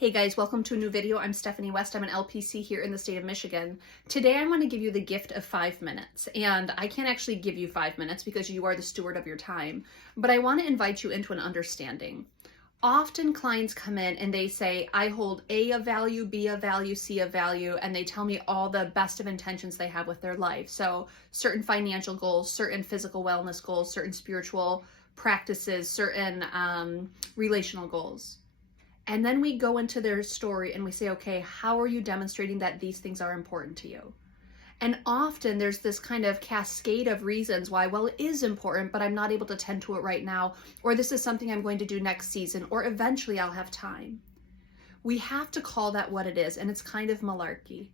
Hey guys, welcome to a new video. I'm Stephanie West. I'm an LPC here in the state of Michigan. Today I want to give you the gift of 5 minutes, and I can't actually give you 5 minutes because you are the steward of your time, but I want to invite you into an understanding. Often clients come in and they say, I hold A of value, B of value, C of value, and they tell me all the best of intentions they have with their life. So certain financial goals, certain physical wellness goals, certain spiritual practices, certain relational goals. And then we go into their story and we say, okay, how are you demonstrating that these things are important to you? And often there's this kind of cascade of reasons why, well, it is important, but I'm not able to tend to it right now, or this is something I'm going to do next season, or eventually I'll have time. We have to call that what it is, and it's kind of malarkey.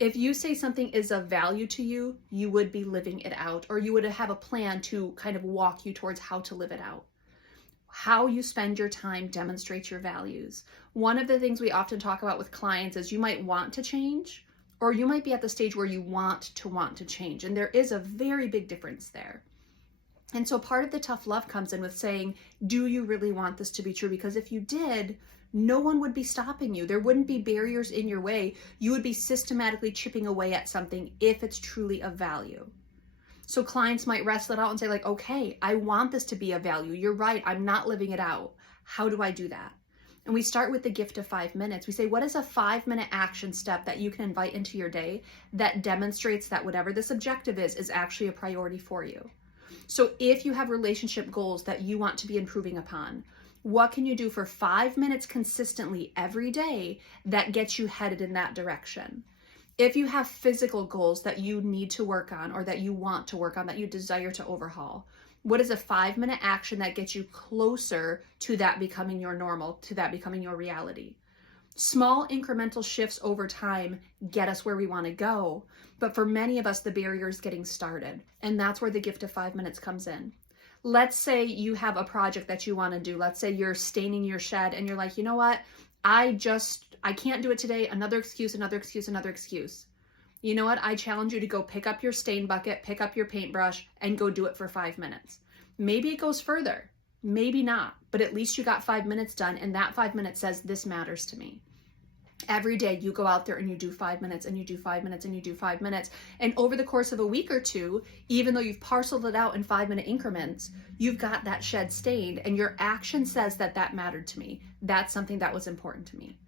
If you say something is of value to you, you would be living it out, or you would have a plan to kind of walk you towards how to live it out. How you spend your time demonstrates your values. One of the things we often talk about with clients is you might want to change, or you might be at the stage where you want to change. And there is a very big difference there. And so part of the tough love comes in with saying, do you really want this to be true? Because if you did, no one would be stopping you. There wouldn't be barriers in your way. You would be systematically chipping away at something if it's truly of value. So clients might wrestle it out and say like, okay, I want this to be of value. You're right. I'm not living it out. How do I do that? And we start with the gift of 5 minutes. We say, what is a 5-minute action step that you can invite into your day that demonstrates that whatever this objective is actually a priority for you? So if you have relationship goals that you want to be improving upon, what can you do for 5 minutes consistently every day that gets you headed in that direction? If you have physical goals that you need to work on, or that you want to work on, that you desire to overhaul, what is a 5-minute action that gets you closer to that becoming your normal, to that becoming your reality? Small incremental shifts over time get us where we want to go. But for many of us, the barrier is getting started. And that's where the gift of 5 minutes comes in. Let's say you have a project that you want to do. Let's say you're staining your shed and you're like, you know what? I can't do it today. Another excuse, another excuse, another excuse. You know what? I challenge you to go pick up your stain bucket, pick up your paintbrush, and go do it for 5 minutes. Maybe it goes further, maybe not, but at least you got 5 minutes done, and that 5 minutes says, this matters to me. Every day you go out there and you do 5 minutes and you do 5 minutes and you do 5 minutes. And over the course of a week or two, even though you've parceled it out in 5-minute increments, you've got that shed stained and your action says that that mattered to me. That's something that was important to me.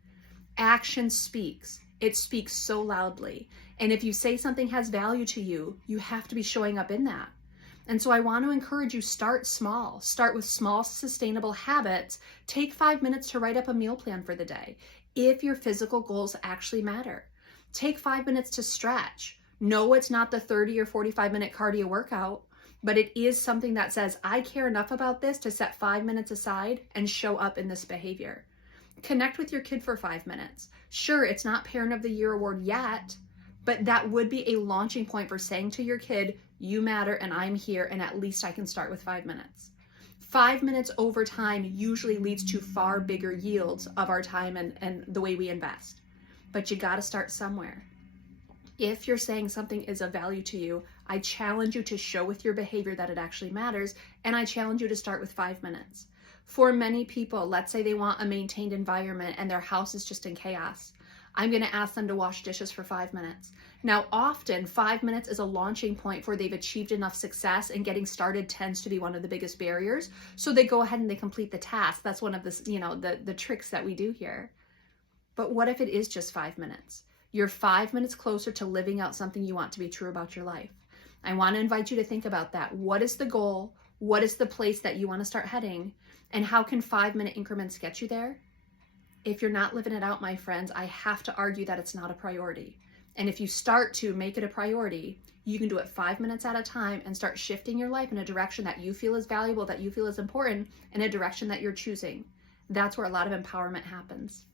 Action speaks. It speaks so loudly. And if you say something has value to you, you have to be showing up in that. And so I want to encourage you, start small. Start with small, sustainable habits. Take 5 minutes to write up a meal plan for the day. If your physical goals actually matter, take 5 minutes to stretch. No, it's not the 30 or 45-minute cardio workout, but it is something that says, I care enough about this to set 5 minutes aside and show up in this behavior. Connect with your kid for 5 minutes. Sure, it's not Parent of the Year award yet, but that would be a launching point for saying to your kid, you matter and I'm here, and at least I can start with 5 minutes. 5 minutes over time usually leads to far bigger yields of our time and the way we invest. But you got to start somewhere. If you're saying something is of value to you, I challenge you to show with your behavior that it actually matters, and I challenge you to start with 5 minutes. For many people, let's say they want a maintained environment and their house is just in chaos. I'm going to ask them to wash dishes for 5 minutes. Now, often 5 minutes is a launching point for they've achieved enough success, and getting started tends to be one of the biggest barriers. So they go ahead and they complete the task. That's one of the tricks that we do here. But what if it is just 5 minutes? You're 5 minutes closer to living out something you want to be true about your life. I want to invite you to think about that. What is the goal? What is the place that you want to start heading? And how can 5-minute increments get you there? If you're not living it out, my friends, I have to argue that it's not a priority. And if you start to make it a priority, you can do it 5 minutes at a time and start shifting your life in a direction that you feel is valuable, that you feel is important, in a direction that you're choosing. That's where a lot of empowerment happens.